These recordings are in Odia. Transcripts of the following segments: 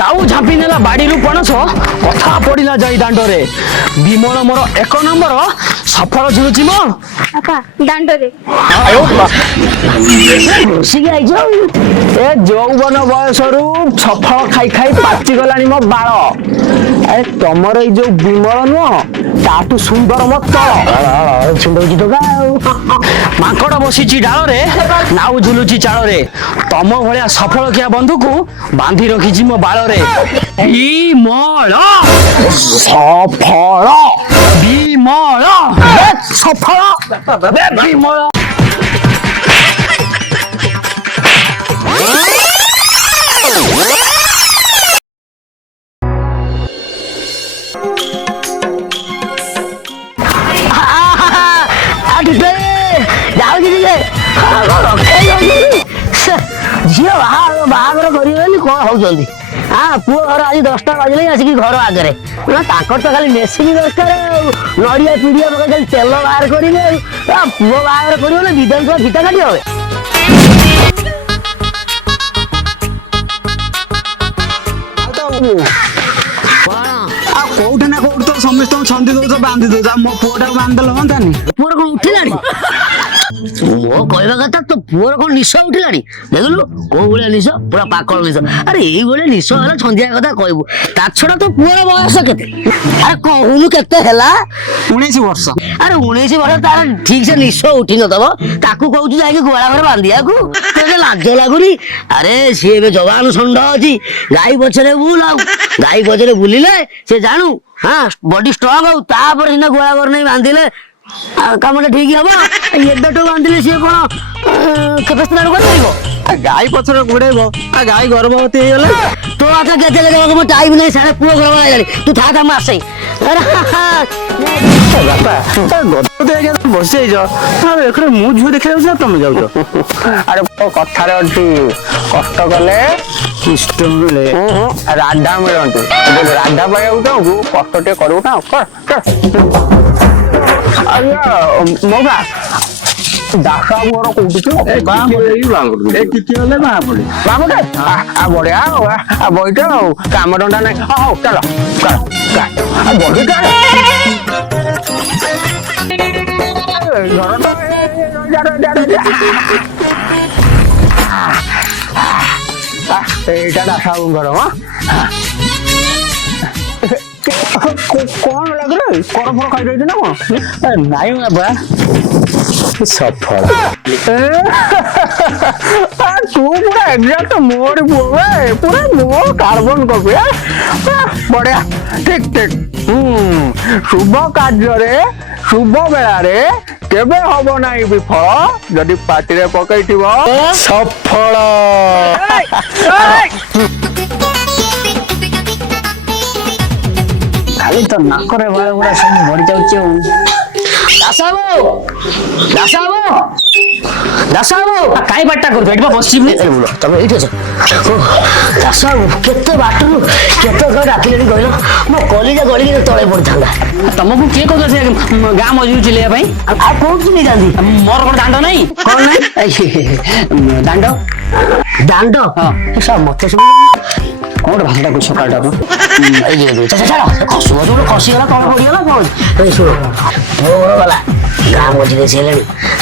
काऊ झापी नेला बाड़ी रु पणस कथा पड़िला जाई दांडरे विमल मोर 1 नंबर सफल झुलुची मो आपा दांडरे बसिक आइजो ए यौवन बयसरु सफल खाई खाई पाची गलानी मो बाळ अरे तमर ए जो विमल नुह ताटू सुंदर मो तळ छुंडौची तो माकड़ बसिची डाल रे नाउ झुलुची चाल रे तम भलिया सफल किया बंधु को बांधी रखिची मो बाळ रे विमल सफल विमल सफल विमल झील बाहागर करें कौन हो हाँ पुओ घर आज 10टा बाजिले आसिक घर आगे तो खाली मेसिन दरकार नड़िया पीड़िया पकड़ तेल बाहर करेंगे पुओ बाहर कर विधानसभा फिटा काटी हे कौटे ना कौटे तो समस्त छंदी दौच बांधि दौच मो पुओटा बांधिदेल हाँ पुअर कौन उठिला मो कहवा कथा तो पुअर कौन निश उठिला देखलु कौ भाया निश पूरा पाकल निश अरे ये निश है छंदिया कथा कहबू ता छड़ा तो पुअर बयस के अरे कहूनु केते हैला 19 वर्ष अरे 19 वर्ष तार ठीक से निश उठी न तब ताकू कहू जाके गोला घर बांधिया को ते लाज लागुनी अरे सी ए जवान संड अछि गाई पछरे बुल आ गाई पछरे बुलिले से जानू हाँ बॉडी स्ट्रांग हो तापर सिना गोला घर नहीं बांधिले कामटा ठीक हम ये बांधिले सी कौन केपेस्तार कर गाई पछर गोड़ेब आ गाई गर्भवती हो गले तो आता केते लगे मो टाइम नहीं सारे पुओ घर वाला तू था हम आसे बापा गद देखे बसि जाइज अरे एकरे मु झियो देखे जाउ तुम जाउ अरे कथारे अछि कष्ट कले इष्ट मिले राधा मिलंतु राधा पाइबू तो कष्ट टे करू ना कर अरे मोगा दासा मोर कोठी तो बाम बोले बांगुर ए किति होले बाम बोले आ बढिया आ बइटा काम डंडा नै हो चलो कर आ बढी कर घर तो एटा दासा घर हां कौन लग रहा है कर फर खाई रही ना नाई बा सफल तू पूरा एग्जैक्ट मोर बोले पूरा मोर कार्बन कॉपी बढ़िया ठीक ठीक शुभ कार्य रे शुभ बेला रे केबे हबो नाही विफल जदि पार्टी रे पकैथिबो सफल खाली तो नाकरे बाल गुड़ा सब मरि जाउछ दासाबो काई बाटा कर एठबा बसि ए बोलो तमे एठी छ दासाबो केते बाटरू केते घर डाकिले गइलो मो कॉलेज गळी के तळे पड़ थांदा तमको के कहल से गा मजूर चिले भाई आ कोन कि नहीं जांदी मोर कोन दांडो नहीं कोन नहीं दांडो दांडो हां सब मते सब कौन भाषा को सकाळटा को ए जे चला खसुवा जो खसी गला तळे पड़ी गला कोन ए सुनो मोर वाला गाँ मझे से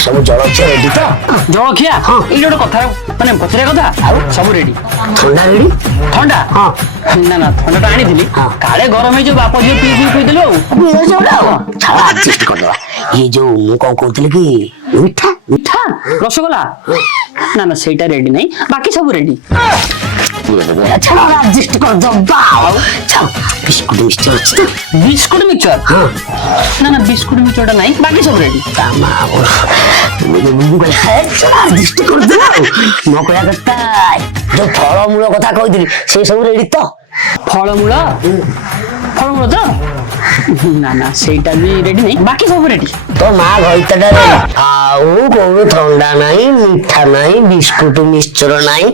सब जलखिया रेडी तो जलखिया हाँ ये गोटे कथा माने पचरिया कथा सब रेडी ठंडा रेडी ठंडा हाँ ना ना ठंडा तो आनी थी काले गरम जो बाप जो पी देलो छाड़ा एडजस्ट कर दवा ये जो मु कौन कहतले कि मिठा मिठा रसगोला ना ना सेटा रेडी नहीं बाकी सब रेडी अच्छा एडजस्ट कर दो बाओ चल बिस्कुट मिक्सचर बिस्कुट मिक्सचर हां ना ना बिस्कुट मिक्सचर नहीं बाकी सब रेडी तामा मुझे बुबू को एडजस्ट कर दो नो कया करता जो फल मूल कथा कहि दिली से सब रेडी तो फल मूल तो ना ना सेटा भी रेडी नहीं बाकी सब रेडी तो मां घइतडा रे आउ को ठंडा नहीं मीठा नहीं बिस्कुट मिक्सचर नहीं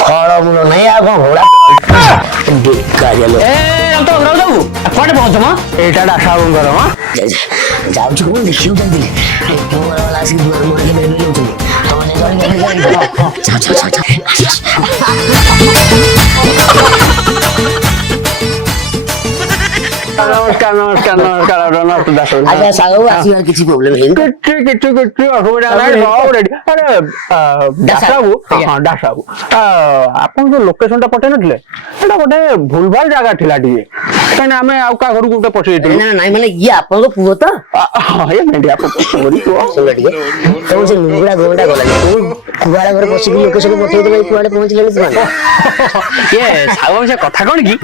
फल मूल नहीं आ घोड़ा देखा चलो ए तो रह जाऊ कोटे पहुंच म एटा डासा घर म जाऊ छु कोन देखियो जल्दी तो वाला से दूर मोड़ के बेबे लो तो जा जा जा ନମସ୍କାର ନମସ୍କାର ନମସ୍କାର ନମସ୍କାର ଦାସ ବାବୁ। ଆଚ୍ଛା ସାଙ୍ଗ ଆସିବାର କିଛି ପ୍ରୋବ୍ଲେମ ହେଇନି ତ? କିଛି ଅସୁବିଧା ନାହିଁ ସବୁ ରେଡି। ଆରେ ଦାସ ବାବୁ ହଁ ଦାସ ବାବୁ ଆପଣ ଯୋଉ ଲୋକେସନ ଟା ପଠେଇ ନଥିଲେ ସେଟା ଗୋଟେ ଭୁଲଭାଲ ଜାଗା ଥିଲା ଟିକେ କାହିଁକି ଆମେ ଆଉ କାହା ଘରକୁ ଗୋଟେ ପଠେଇ ଦେଇଥିଲୁ। ନା ନାଇଁ ମାନେ ଇଏ ଆପଣଙ୍କ ପୁଅ ତ? ଏ ଭେଣ୍ଡିଆ ପୋରି ପୁଅ ଶୁଣ ଟିକେ ତମ ସେ ଲୁଗୁଡା ଗୋଟା ଗଲାନି କୋଉ କୁଆଡେ ଘରେ ବସିକି ଲୋକେସନ ପଠେଇଦେବେ କୁଆଡେ ପହଞ୍ଚିଲେଣି ସେମାନେ? ଇଏ ସାହୁ ବାବୁ ସେ କଥା କଣ କି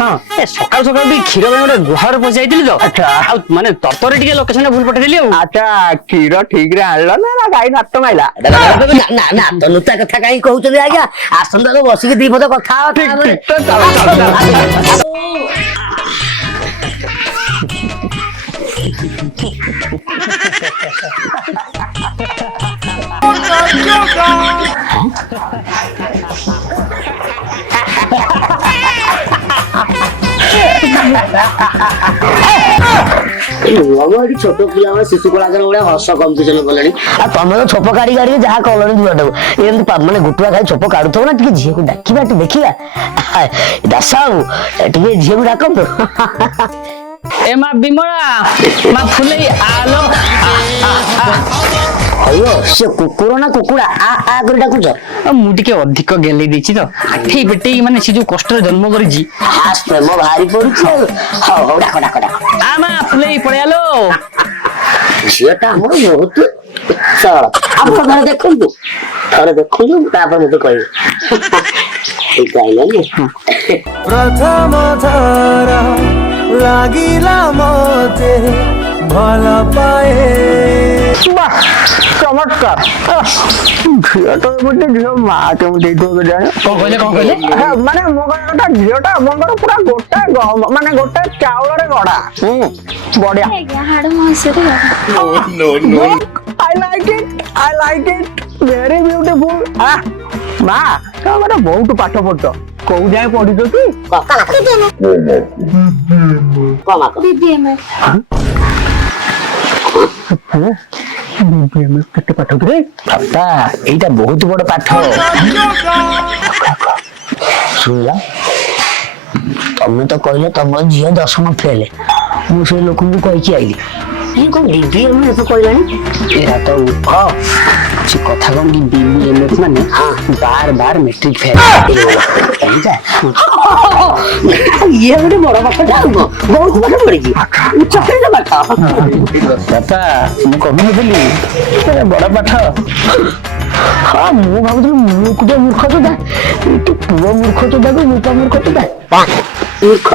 ଏ ସକାଳୁ ସକାଳୁ ଟିକେ କ୍ଷୀର ପାଇଁ ଗୋଟେ ଗୁହାଳରେ ପଶି ଯାଇଥିଲି ତ ଆଚ୍ଛା। ଆଉ ମାନେ ତରତରେ ଟିକେ ଲୋକେସନ ଭୁଲ ପଠେଇଦେଲି ଆଉ। ଆଚ୍ଛା କ୍ଷୀର ଠିକ ରେ ଆଣିଲ ନା ଗାଈ ନାଟ ମାଇଲା? ନା ନା ତନୁତା କଥା କାହିଁ କହୁଛନ୍ତି ଆଜ୍ଞା ଆସନ୍ତୁ ବସିକି ଦି ପଦ କଥା ହବା ତାପରେ। ଏଠି ଛୋଟ ପିଲାମାନେ ଶିଶୁ କଳାକାର ଭଳିଆ ହସ କମ୍ପିଟିସନ କଲେଣି ଆଉ ତମେ ତ ଛୋପ କାଢି କାଢିକି ଯାହା କଲଣି ଦୁଆଟାକୁ ଏମିତି ମାନେ ଗୁଟୁଆ ଖାଇ ଛୋପ କାଢୁଥିବ ନା ଟିକେ ଝିଅକୁ ଡାକିବା ଟିକେ ଦେଖିବା ଦାସ ବାବୁ ଟିକେ ଝିଅକୁ ଡାକନ୍ତୁ। ଏ ମା ବିମଳା ମା ଫୁଲେଇ ଆଲୋ ହଇଲୋ ସେ କୁକୁର ନା କୁକୁଡ଼ା ଆ ଆ କରି ଡାକୁଛ? ମୁଁ ଟିକେ ଅଧିକ ଗେଲେଇ ଦେଇଛି ତ ଆଠେଇ ପେଟେଇ ମାନେ ସେ ଯୋଉ କଷ୍ଟରେ ଜନ୍ମ କରିଛି ହାସ୍ ପ୍ରେମ ବାହାରି ପଡୁଛି ଆଉ ହଉ ହଉ ଡାକ ଡାକ ଡାକ ଆ ମା ଫୁଲେଇ ପଳେଇ ଆଲୋ। ଝିଅଟା ଆମର ବହୁତ ସରଳ ଆପଣ ଥରେ ଦେଖନ୍ତୁ ତାପରେ ମତେ କହିବେ ଠିକ ଆଇଲାନି। प्रथम थर लागिला मते भल पाए ବାহ ଚମତ୍କାର ଝିଅଟା ଗୋଟେ ଝିଅ ମା କେମିତି ହେଇଥିବ କେଜାଣି। କଣ କହିଲେ ମାନେ ମୋ କହିବା କଥା ଝିଅଟା ଆପଣଙ୍କର ପୁରା ଗୋଟେ ମାନେ ଗୋଟେ ଚାଉଳରେ ଗଢା ବଢିଆ। ଆଜ୍ଞା ହାଡ଼ ମହୋତ୍ସବ I like it very beautiful। ମା ତମେ ବହୁତ ପାଠ ପଢୁଛ କୋଉ ଯାଏଁ ପଢିଛ କି? କେତେ ପାଠ କି ବାପା ଏଇଟା ବହୁତ ବଡ ପାଠ ଶୁଣିଲ ତମେ ତ କହିଲ ତମ ଝିଅ 10ମ ଫେଲ ମୁଁ ସେ ଲୋକଙ୍କୁ କହିକି ଆଇଲି କଣ କହିଲାଣି ଏରା ତ ଉଠ ସେ କଥା କଣ କି BBMF ମାନେ ବାର ବାର ମେଟ୍ରିକ ଫେଲ ଇଏ ଗୋଟେ ବଡ ପାଠଟା ଆଉ କଣ ବହୁତ ପାଠ ପଢିଛି ଚକ୍ରିର ପାଠ ବାପା ମୁଁ କହୁନଥିଲି ବଡ ପାଠ ହଁ ମୁଁ ଭାବୁଥିଲି ମୁଁ ଗୋଟେ ମୂର୍ଖ ଚୋଦା ଏଠି ପୁଅ ମୂର୍ଖ ଚୋଦାକୁ ମୋଟା ମୂର୍ଖ ଚୋଦା ମୂର୍ଖ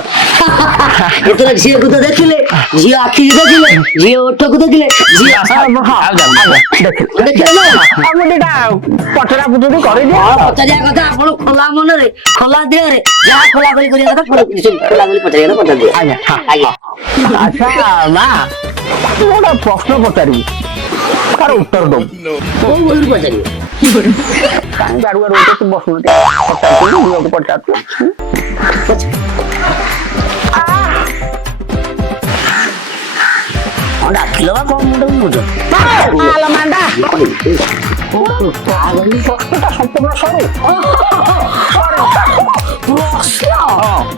ଯେତେବେଳେ ଝିଅକୁ ତ ଦେଖିଲେ ଝିଅ ଆଖିକୁ ଦେଖିଲେ ଝିଅ ଓଠକୁ ଦେଖିଲେ ଝିଅ ଦେଖିଲେ ନା ପଚରା ପୁଚୁରି କରିଦିଅ। ପଚାରିବା କଥା ଆପଣ ଖୋଲା ମନରେ ଖୋଲା ଦେହରେ ଯାହା ଖୋଲା କରି କରିବା କଥା ଖୋଲା କରି ପଚାରିବା କଥା ପଚାରିଦିଅ। ଆଜ୍ଞା ଆଜ୍ଞା ଆଚ୍ଛା ମା ମୁଁ ଗୋଟେ ପ୍ରଶ୍ନ ପଚାରିବି ତାର ଉତ୍ତର ଦବୁ। କୋଉ ବହିରୁ ପଚାରିବେ? କାହିଁ ଗାଡୁଆ ରହୁଛ ତୁ ବସୁନୁ ପଚାରୁଛୁ ଝିଅକୁ ପଚାରୁଛୁ। ଡାକିଲ ବା କଣ ମୁଣ୍ଡ ବୁଝ ସମ୍ପୂର୍ଣ୍ଣ ସରୁ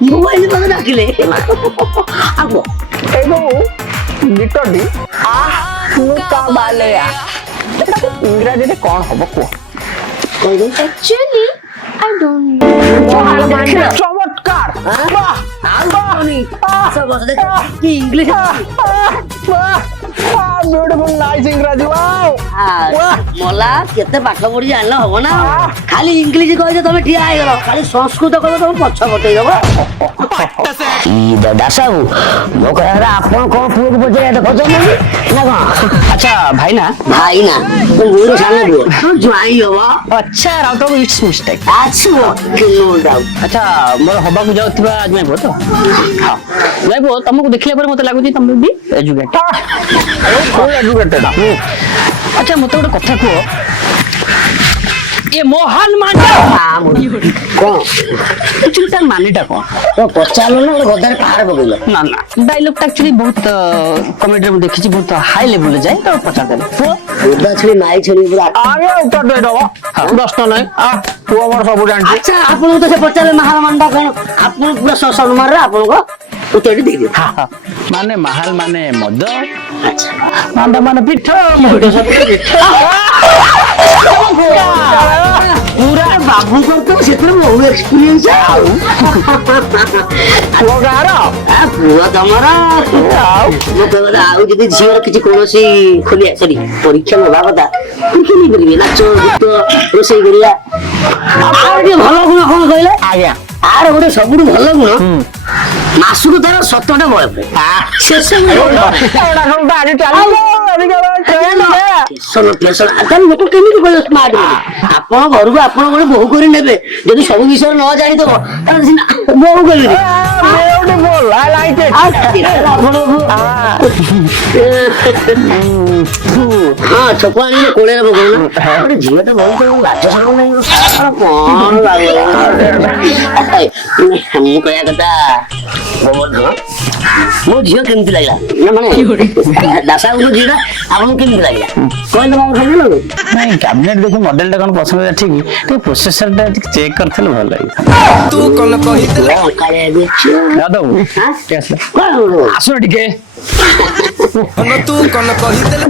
ମୋବାଇଲ ପାଖେ ଡାକିଲେ ଆଉ ଏଇ ଯୋଉ ଗୀତଟି ଇଂରାଜୀରେ କଣ ହବ କୁହ? କହିବେ Actually, I don't know. ଚମତ୍କାର ଇଂଲିଶ ବ୍ୟୁଟିଫୁଲ ନାଇସ୍ ଇଂରାଜୀ ମଲା କେତେ ପାଠ ପଢି ଜାଣିଲ ହବ ନା ଖାଲି ଇଂଲିଶ କହିଛ ତମେ ଠିଆ ହେଇଗଲ ଖାଲି ସଂସ୍କୃତ କହିବ ତମେ ପଛ ପଟେଇ ଦବ। ଦାସ ବାବୁ ମୋ କହିବା ଆପଣ କଣ ପୁଅକୁ ପଚାରିବା ଦେଖୁଛନ୍ତି ନା କଣ? ଆଚ୍ଛା ଭାଇନା ଭାଇନା ମୋର ସାନ ପୁଅ ଜ୍ୱାଇଁ ହବ। ଆଚ୍ଛା ରାଉତ ବାବୁ ଇଟ୍ସ ମିଷ୍ଟେକ୍। ଆଚ୍ଛା ମୋର ହବାକୁ ଯାଉଥିବା ଜୟ ପୁଅ ତ ହଁ ଜୟ ପୁଅ ତମକୁ ଦେଖିଲା ପରେ ମତେ ଲାଗୁଛି ତମେ ବି ଏଜୁକେଟେଡ୍। ଆଚ୍ଛା ମତେ ଗୋଟେ କଥା କୁହ ଏ ମୋହନ ମାଣ୍ଡା କଣ ଆକ୍ଚୁଆଲି ତାର ମାନେଟା କଣ? ପଚାରିଲ ନା ଗୋଟେ ଗଦାରେ ପାହାଡ ପକେଇଲ? ନା ନା ଡାଇଲଗଟା ଆକ୍ଚୁଆଲି ବହୁତ କମେଡିରେ ମୁଁ ଦେଖିଛି ବହୁତ ହାଇ ଲେଭେଲରେ ଯାଏ ତ ପଚାରିଦେଲି ପୁଅ ଗୋଦା ଛେଳି ମାଇ ଛେଳି ପୁରା ଆରେ ଉତ୍ତର ଦେଇଦବ ଦଶଟା ନାହିଁ ପୁଅ ମୋର ସବୁ ଜାଣିଛି। ଆଚ୍ଛା ଆପଣଙ୍କୁ ତ ସେ ପଚାରିଲେ ମାହାର ମାଣ୍ଡା କଣ ଆପଣ ପୁରା ସମ୍ମାନରେ ଆପଣଙ୍କ ଉତ୍ତରଟି ଦେଇଦେବେ। ମାନେ ମାହାଲ ମାନେ ମଦ ଆଚ୍ଛା ମାଣ୍ଡା ମାନେ ପିଠ ମଦ ସତରେ ପିଠ ପୁରା ବାବୁଙ୍କର ତ ସେଥିରେ ବହୁ ଏକ୍ସପିରିଏନ୍ସ ଆଉ ପୁଅ ଗାଁର ପୁଅ ତମର ଆଉ ମୁଁ କହିବା ଆଉ ଯଦି ଝିଅର କିଛି କୌଣସି ଖୋଲିଆ ସରି ପରୀକ୍ଷା ନେବା କଥା ପରୀକ୍ଷା ନେଇ ପାରିବେ ନାଚ ଗୀତ ରୋଷେଇ କରିବା ଆଉ ଟିକେ ଭଲ ଗୁଣ କଣ କହିଲେ ଆଜ୍ଞା ଆର ଗୋଟେ ସବୁଠୁ ଭଲ ଗୁଣ ମାସକୁ ତାର 7ଟା ବୟଫ୍ରେଣ୍ଡ ଶେଷ ଲୋକ କେମିତି କହିବ ସ୍ମାର୍ଟ ଆପଣ ଘରକୁ ଆପଣ ଗୋଟେ ବୋହୁ କରି ନେବେ ଯଦି ସବୁ ବିଷୟରେ ନ ଜାଣିଦବ ତାହେଲେ ସିନା ବୋହୁ କରିବେ ହଁ ଛକ ଆଣିଲେ କୋଳରେ ପକଉନା ଗୋଟେ ଝିଅଟା ବହୁତ ଲାଜ ଶରମ ନାହିଁ କଣ ମୁଁ କହିବା କଥା ମୋ ଝିଅ କେମିତି ଲାଗିଲା ମାନେ ଦାସାଙ୍କ ଝିଅଟା ଆପଣଙ୍କୁ କେମିତି ଲାଗିଲା କହିଲେ ବାବା ଖାଇଦେଲ ନାଇଁ କ୍ୟାବିନେଟ ଦେଖି ମଡେଲଟା କଣ ପସନ୍ଦ ହେଲା ଠିକ ଟିକେ ପ୍ରୋସେସରଟା ଟିକେ ଚେକ୍ କରିଥିଲେ ଭଲ ଲାଗିଲା ତୁ କଣ କହିଥିଲୁ କାଳିଆ ଦେଖିଛ ଯାଦବ ଟିକେ ଆସିଲା ଆସ ଟିକେ ତୁ କଣ କହିଥିଲୁ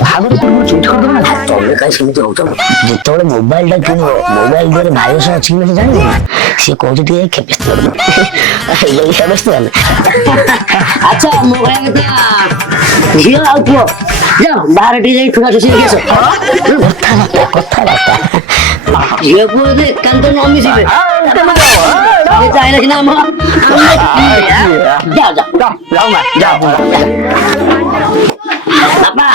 ବାହାଘର ପୂର୍ବରୁ ଚିନ୍ତା କରିଦେବ ନା ତମେ କାହିଁ ସେମିତି ହଉଛ ଯେତେବେଳେ ମୋବାଇଲଟା କିଣିବ ମୋବାଇଲ ଦେହରେ ଭାଇରସ ଅଛି କି ନାହିଁ ଜାଣିବ ସିଏ କହୁଛି ଟିକେ ଖେପେସ୍ତ ଆଚ୍ଛା ମୋ କହିବା କଥା ଝିଅ ଆଉ ପୁଅ ଯାଅ ବାହାରେ ଟିକେ ଯାଇ ଠୁକା ଠୁସି ହେଇକି ଆସ କଥାବାର୍ତ୍ତା ଝିଅ ପୁଅ ଯଦି ଏକାନ୍ତ ନ ମିଶିବେ ଚାହିଁଲେ ସିନା ଆମ ଯାଅ ଯାଅ ବାପା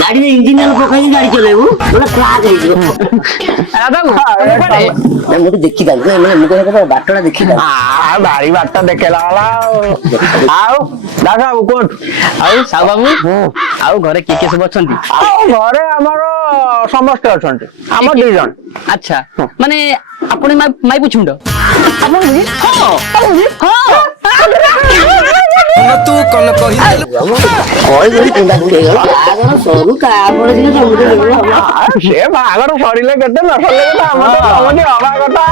ଗାଡିରେ ଇଞ୍ଜିନିୟର ପକେଇକି ଗାଡି ଚଲେଇବୁ ଗୋଟେ କ୍ଲାସ ହେଇଯିବ ମୁଁ ତ ଦେଖିଥାନ୍ତି ମୁଁ କହିବା କଥା ବାଟଟା ଦେଖିଥାନ୍ତି ଭାରି ବାଟ ଦେଖେଇଲା ଆଉ ଦାଦା ବାବୁ କୁହନ୍ତୁ ଆଉ ସାହୁ ବାବୁ ଆଉ ଘରେ କିଏ କିଏ ସବୁ ଅଛନ୍ତି ଆଉ ଘରେ ଆମର ସମସ୍ତେ ଅଛନ୍ତି ଆମ 2 ଜଣ ଆଚ୍ଛା ମାନେ ଆପଣ ମାଇ ପୁଛୁଣ୍ଡ ତୁ କଣ କହିଥିଲୁ ସରୁ ତାପରେ ସିନା ସମୁଦ୍ର ସେ ବାହାଘର ସରିଲେ କେତେ ନ ସରିଲେ କେତେ ଆମର ତ ସମତି ହବା କଥା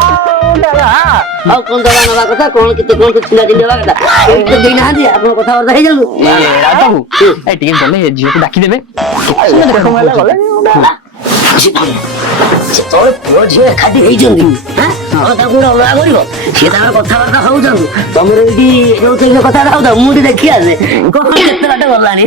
ଆଉ କଣ ଦବା ନବା କଥା କଣ କେତେ କଣ ଥିଲା ଦିନ ଦବା କଥା ଏଇଠି ଦେଇନାହାନ୍ତି ଆପଣ କଥାବାର୍ତ୍ତା ହେଇଯାନ୍ତୁ ବାବୁ ଟିକେ ଗଲେ ଝିଅକୁ ଡାକିଦେବେ ଯେତେବେଳେ ପୁଅ ଝିଅ ଏକାଠି ହେଇଛନ୍ତି ତାକୁ ଗୋଟେ ଅଲଗା କରିବ ସିଏ ତାଙ୍କର କଥାବାର୍ତ୍ତା ହଉଛନ୍ତି ତମର ଏଇଠି ଯୋଉ କଥାବାର୍ତ୍ତା ହଉଥାଉ ମୁଁ ଟିକେ ଦେଖି ଆସେ କଣ କେତେ ବାଟ ଗଲାଣି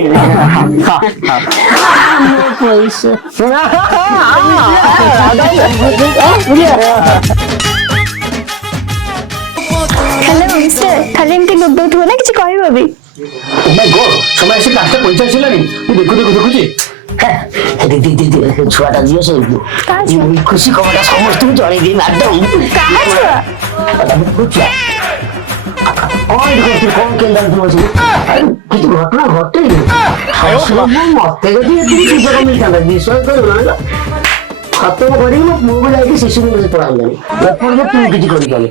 ହ୍ୟାଲୋ ମିଷ୍ଟର ଖାଲି ଏମିତି ଲୁଦଉଥିବ ନା କିଛି କହିବ ବି ସମୟ ଆସି 5:45 ହେଲାଣି ମୁଁ ଦେଖୁଛି ଛୁଆଟା ଝିଅ ସେ ଖୁସି ଖବରଟା ସମସ୍ତଙ୍କୁ ଜଣେଇଦିଏ ମ୍ୟାଡମ କଣ କେନ୍ଦାର କିଛି ଘଟଣା ଘଟେନି ମତେ ଯଦି ଏତିକି ସୁଯୋଗ ମିଳିଥାନ୍ତା ବିଶ୍ୱାସ କରିବ ଖତମ କରିକି ମୋ ପୁଅକୁ ଯାଇକି ଶିଶୁ ମନ୍ଦିର ପଳାଇଲାଣି ଏପର୍ଯ୍ୟନ୍ତ ତୁ କିଛି କରିପାରିଲେ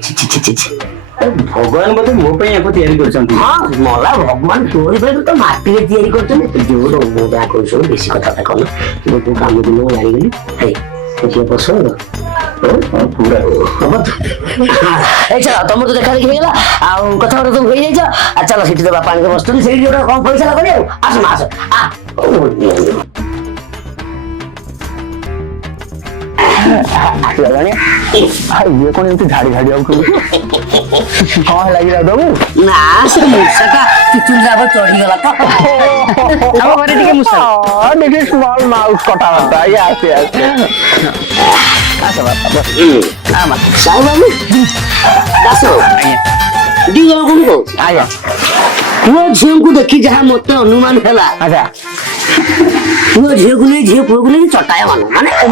ଭଗବାନ ବୋଧେ ମୋ ପାଇଁ ୟାକୁ ତିଆରି କରିଛନ୍ତି ହଁ ମଲା ଭଗବାନ ତୋରି ପାଇଁ ତ ମାଟିରେ ତିଆରି କରୁଛନ୍ତି ଯୋଉ ଯାହା କରୁଛନ୍ତି ବେଶୀ କଥାବାର୍ତ୍ତା କଲ ତୁ କାମ ଦିନ ଜାଣିଗଲି ଝିଅ ପସନ୍ଦ ତମର ତ ଦେଖା ଦେଖି ହେଇଗଲା ଆଉ କଥାବାର୍ତ୍ତା ସବୁ ହେଇଯାଇଛ ଆଉ ଚାଲ ସେଠି ତ ବାପା ଆଣିକି ବସୁଛନ୍ତି ସେଇଠି ଗୋଟେ କଣ ପଇସା କରି ଆଉ ଆସ ଇଏ କଣ ଏମିତି ଝାଡି ଝାଡି ଆଉଛନ୍ତି କଣ ହେଲା କି ଦାଦା ବାବୁ ନା ସେ ମୂଷାଟା ଚୁଚୁଣ୍ଡା ଚଢିଗଲା ତ ଆମ ଘରେ ଟିକେ ମୂଷା ଟିକେ ସ୍ମଲ ମାଉସ କଥାବାର୍ତ୍ତା ଆସେ ସାହୁ ବାବୁ ଦାସ ଦି ଜଣ କଣ କହୁଛି ଆଜ୍ଞା ପୁଅ ଝିଅଙ୍କୁ ଦେଖି ଯାହା ମତେ ଅନୁମାନ ହେଲା ଆଚ୍ଛା ପୁଅ ଝିଅକୁ ନେଇ ଝିଅ ପୁଅକୁ ନେଇ ଚଟାୟ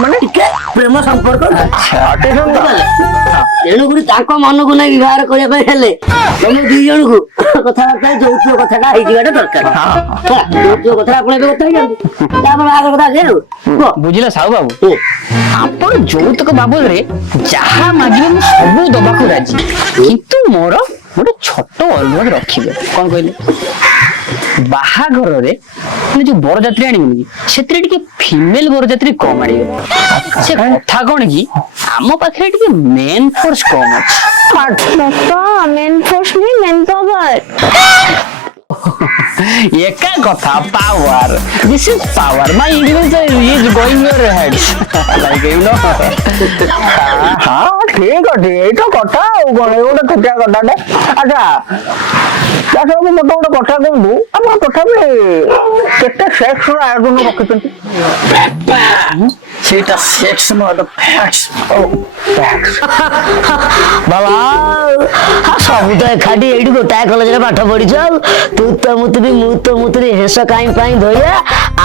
ମାନେ ଟିକେ ପ୍ରେମ ସମ୍ପର୍କ ତେଣୁକରି ତାଙ୍କ ମନକୁ ନେଇ ବିବାହ କରିବା ପାଇଁ ହେଲେ ତମ 2 ଜଣଙ୍କୁ କଥାବାର୍ତ୍ତା ଯୌତୁକ କଥାଟା ହେଇଯିବାଟା ଦରକାର ଯୌତୁକ କଥା ଆପଣ ଏବେ କଥା ହେଇଯାନ୍ତି ତାପରେ ଆଗ କଥା ଆଉ ବୁଝିଲ ସାହୁ ବାବୁ ଆପଣ ଯୌତୁକ ବାବଦରେ ଯାହା ମାଗିବେ ମୁଁ ସବୁ ଦବାକୁ ରାଜି କିନ୍ତୁ ମୋର ଗୋଟେ ଛୋଟ ଅନୁରୋଧ ରଖିବେ କଣ କହିଲେ ବାହାଘରରେ ଯୋଉ ବରଯାତ୍ରୀ ଆଣିବେନି ସେଥିରେ ଟିକେ ଫିମେଲ ବରଯାତ୍ରୀ କମ ଆଣିବେ ସେ କଥା କଣ କି ଆମ ପାଖରେ ଟିକେ ମେନ୍ ଫୋର୍ସ କମ ଅଛି ବାପା ମେନ୍ ଫୋର୍ସ नहीं मेन पावर एका कथा power this is power my English is going your heads like you know हाँ ठीक अच्छे यही कथा कौन गोटे छुटिया कथाटे अच्छा दास बाबू मत गोटे कथा कहूँ आप तथापि केते सेक्स आयोजन रखिंट सेटा सेक्स नॉट फैक्ट्स बाबा हाँ सब तो एकाठी एठी गोटाए कॉलेज पाठ पढ़ी तू तो मुतरी मु तो मुतरी हेस काई पाई धोइया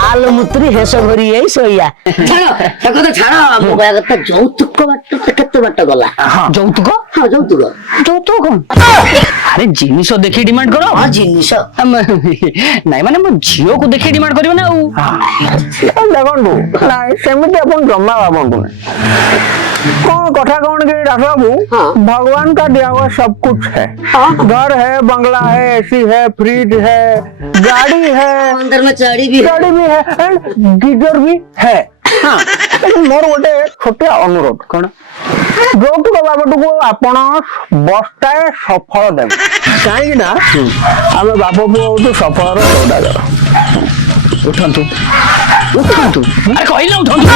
आल मुतरी हेस भरी यही सोइया छाड़ो ताको तो छाड़ो मो कहया कथा जौतुक बाट केते बाट गला যৌতুক हाँ जौतुक যৌতুক আরে জিনিস দেখি ডিমান্ড করো हाँ जिनिस নাই মানে মো ঝিও को দেখি ডিমান্ড করিব না देखु ना सेमती अपन जमा भावतु कौन कथा कौन कि दास बाबू भगवान का दिया हुआ सब कुछ है घर है बंगला है एसी है फ्रिज है गाड़ी है अंदर में चाड़ी भी है एंड गीजर भी है हाँ मोर गोटे छोटिया अनुरोध कौन ଯୌତୁକ ବାବଦକୁ ଆପଣ ବସ୍ତାଏ ସଫଳ ଦେବେ କାହିଁକି ନା ଆମେ ବାପ ପୁଅ ହଉଛୁ ସଫଳର ସୌଦାଗର ଉଠନ୍ତୁ ଉଠନ୍ତୁ ଆରେ କହିଲେ ଉଠନ୍ତୁ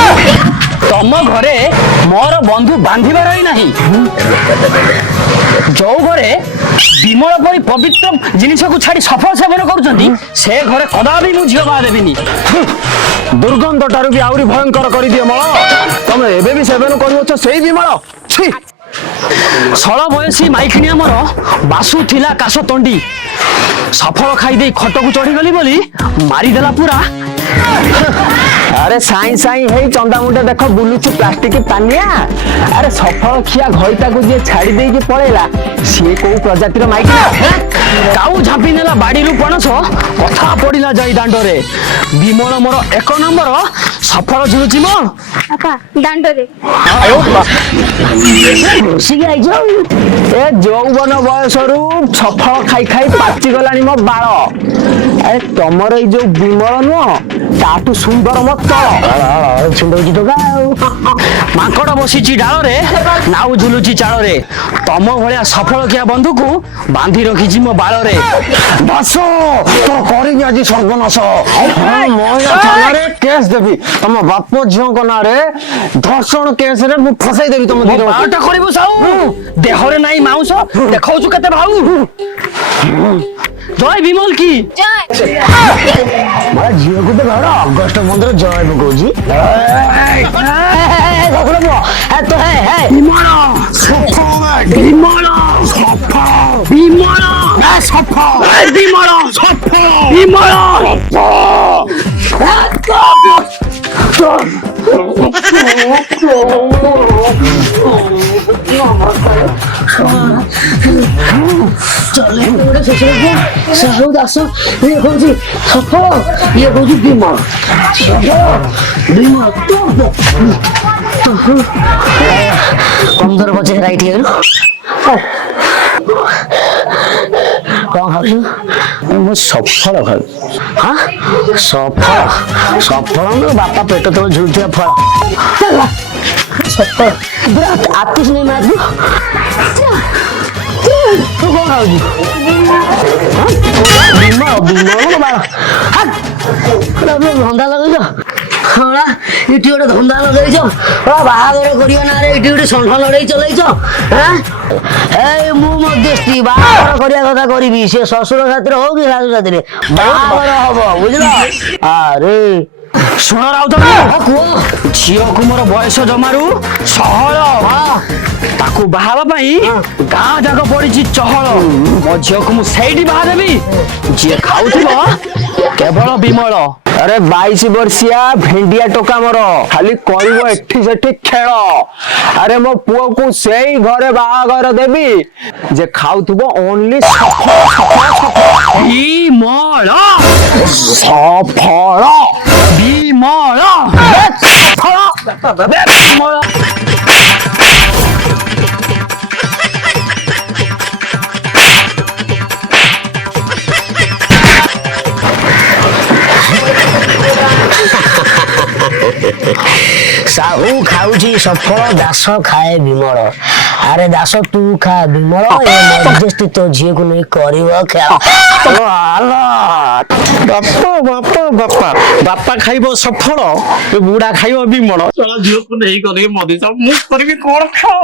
ତମ ଘରେ ମୋର ବନ୍ଧୁ ବାନ୍ଧିବାର ହିଁ ନାହିଁ ଯୋଉ ଘରେ ବିମଳ ପରି ପବିତ୍ର ଜିନିଷକୁ ଛାଡି ସଫଳ ସେବନ କରୁଛନ୍ତି ସେ ଘରେ କଦାପି ମୁଁ ଝିଅ ବାହା ଦେବିନି ଦୁର୍ଗନ୍ଧ ଠାରୁ ବି ଆହୁରି ଭୟଙ୍କର କରିଦିଏ ମଳ ତମେ ଏବେ ବି ସେବନ କରୁଅଛ ସେଇ ବିମଳ ଛି ଷୋଳ ବୟସୀ ମାଇକିଣି ଆମର ବାସୁ ଥିଲା କାଶ ତଣ୍ଡି ସଫଳ ଖାଇଦେଇ ଖଟକୁ ଚଢିଗଲି ବୋଲି ମାରିଦେଲା ପୁରା अरे साई साई है चंदा मुंडे देख बुलुचु प्लास्टिक पानिया अरे सफल खिया घईता को जे छाड़ी दे के पळेला सी को प्रजातिर माइकी काऊ झापी नेला बाड़ी रु पणस कथा पडिला जाई दांडो रे विमल मोर एक नंबर सफल झुलुची मो आपा दांडो रे सिगे आई जाऊ ए यौवन बयसरु सफल खाई खाई पाची गलानी मो बाळ अरे तमर ई जो विमल न ताटू सुंदर मत सुंदर जी तो माकड़ बसीची डाल रे नाउ झुलुची चाल रे तम भलिया सफल किया बंधु को बांधी रखीची मो बाल रे दास तो करी आज सर्वनाश मोया थाना रे केस देबी तम बाप झियो को ना रे धर्षण केस रे मु फसाई देबी तम दिरो बाटा करबो साऊ देह रे नाही माउस देखाउछु कते भाऊ जय विमल की मारा झियो को तो घर अगस्त 15 जय बकौजी तो है विमल सफल विमल सफल विमल सफल विमल सफल विमल चले गोटे ससुर साहू दास ये कहूँ सफल ये कहूँ विमल विमल कम दर बचे राइट हियर कौन खाऊ मु सफल खाऊ हाँ सफल सफल बापा पेट तो झुलुआ फल सफल पूरा आतिश नहीं मार दू तू कौन खाऊ धंदा लगे हाँ इटी गोटे धंदा लगे बाहागर करिया ना रे इटी गोटे संठ लड़ाई चलैछ ए मु मध्यस्थी बाहागर करिया कथा करिवि से ससुर साथी हो कि शाशु साथी बाहागर हब बुझल अरे शुण राउत झील को मोर बयस जमारू 16 ताकू बाहाबा पाई गाँ जाक पड़ी चहल मो झील को मुझे बाहा देवी जी खाऊ केवल विमल अरे 22 वर्षिया भेंडिया टोका मोर खाली कहब एठी सेठी खेल अरे मो पुओ को सेई घरे बाहागर देबी जे खाउथबो ओनली सफल सफल विमल सफल विमल सफल विमल साहू खाऊची सफल दास खाए विमल अरे दास तू खा विमल मध्यस्थी तो झील को नहीं कर ବାପା ବାପା ଖାଇବ ସଫଳ ଏ ବୁଢା ଖାଇବ ବିମଳ ଝିଅକୁ ନେଇ ଗଲେ ମରିସ ମୁଁ କରିବି କଣ ଖାଅ